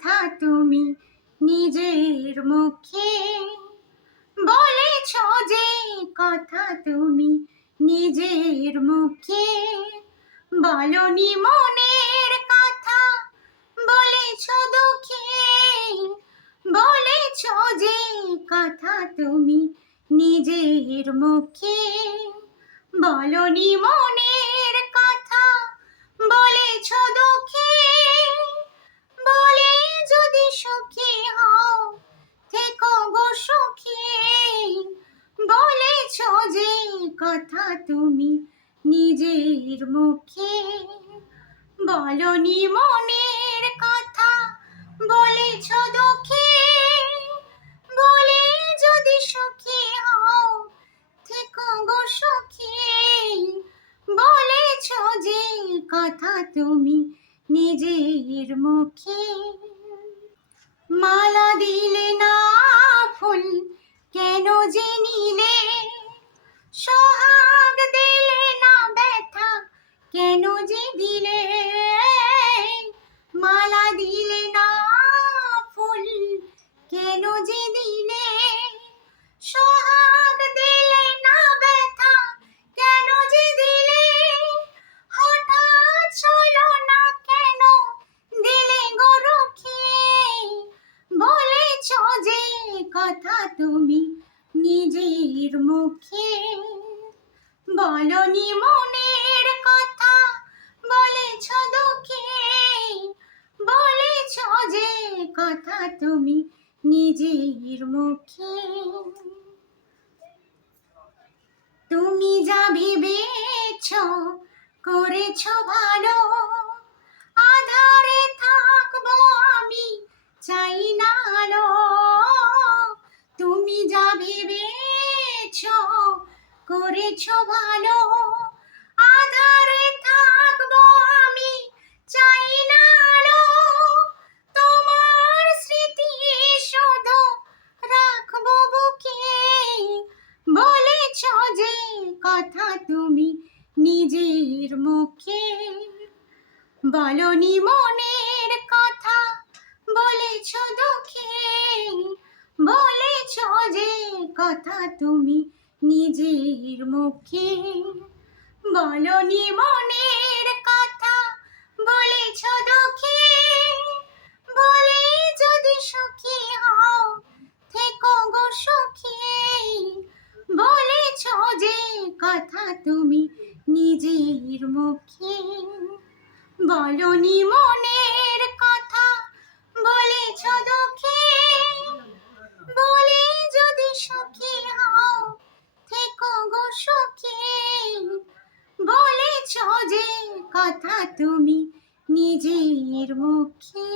কথা তুমি নিজের মুখে বলেছ, যে কথা তুমি নিজের মুখে বলনি মনের কথা, বলেছ দুঃখে, বলেছ যে কথা তুমি নিজের মুখে বলনি মনের কথা, বলেছ দুঃখে, বলে যদি সুখী হও থেকো গো সুখী, বলেছ যে কথা তুমি নিজের মুখে বলনি মনের কথা, বলেছ দুঃখে, বলে যদি সুখী হও থেকো গো সুখী, বলেছ যে কথা তুমি নিজের মুখে। মালা দিলে না ফুল কেন যে নিলে, সোহাগ দিলে না ব্যথা কেন যে দিলে, মালা দিলে না ফুল কেন যে দিলে, সোহাগ দিলে না ব্যথা কেন যে দিলে, হঠাৎ ছলো না কেন দিলে গো রুখে, বলেছ যে কথা তুমি নিজের মুখে বলনি মনের কথা, বলেছ দুঃখে, বলেছ যে কথা তুমি নিজের মুখে। তুমি যা ভেবেছ করেছ ভালো, আধারে থাকবো আমি চাই না আলো, তুমি যা ভেবেছ করেছ ভালো, আধারে থাকবো আমি চাই না আলো, তোমার স্মৃতি শুধু রাখবো বুকে, বলেছ যে কথা তুমি নিজের মুখে বলনি মনের কথা, বলেছ দুঃখে, বলেছ যে কথা তুমি নিজের মুখে বলনি মনের কথা, বলেছ দুঃখে, বলে যদি সুখী হও থেকো গো সুখী, বলেছ যে কথা তুমি নিজের মুখে বলনি মনের কথা, বলেছ দুঃখে, বলে যদি সুখী হও থেকো গো সুখী, বলেছ যে কথা তুমি নিজের মুখে।